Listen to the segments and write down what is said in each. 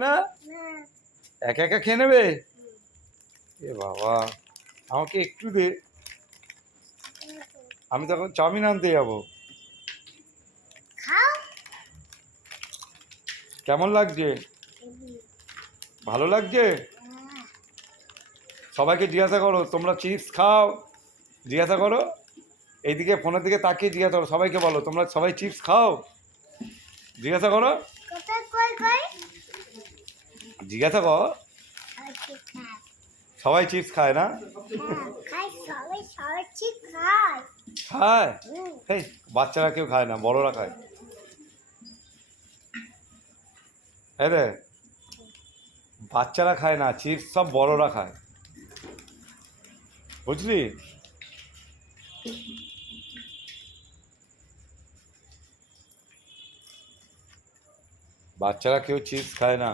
না একা একা খেয়ে নেবে? এ বাবা, আমাকে একটু দে, আমি তখন চাউমিন আনতে যাবো। কেমন লাগছে? ভালো লাগছে? সবাইকে জিজ্ঞাসা করো তোমরা চিপস খাও, জিজ্ঞাসা করো, এইদিকে ফোনের দিকে তাকিয়ে জিজ্ঞাসা করো, সবাইকে বলো তোমরা সবাই চিপস খাও, জিজ্ঞাসা করো, জিজ্ঞাসা করো সবাই চিপস খায় না? খায়? এই বাচ্চারা কেউ খায় না, বড়রা খায়। হ্যাঁ রে, বাচ্চারা খায় না চিপস, সব বড়রা খায়, বুঝলি? বাচ্চারা কেউ চিপস খায় না।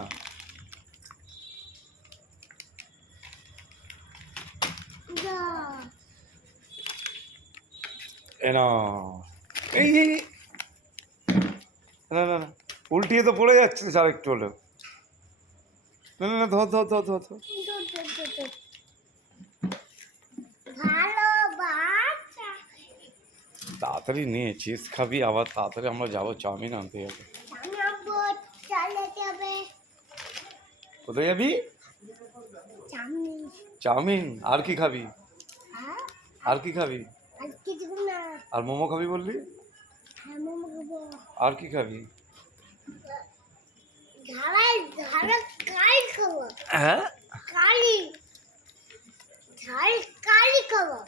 না এই না না না, উল্টিয়ে তো পড়ে যাচ্ছিস আর একটু হলেও। না না না, ধর ধর ধর ধর ধর। তাড়াতাড়ি নে, চিপস খাবি আবার তাড়াতাড়ি আমরা যাবো চাউমিন আনতে যাবো। কোথায় যাবি? চাউমিন। আর কি খাবি? আর কি খাবি? আর মোমো খাবি বললি? আর কি খাবি? হ্যাঁ, কালি খাবো।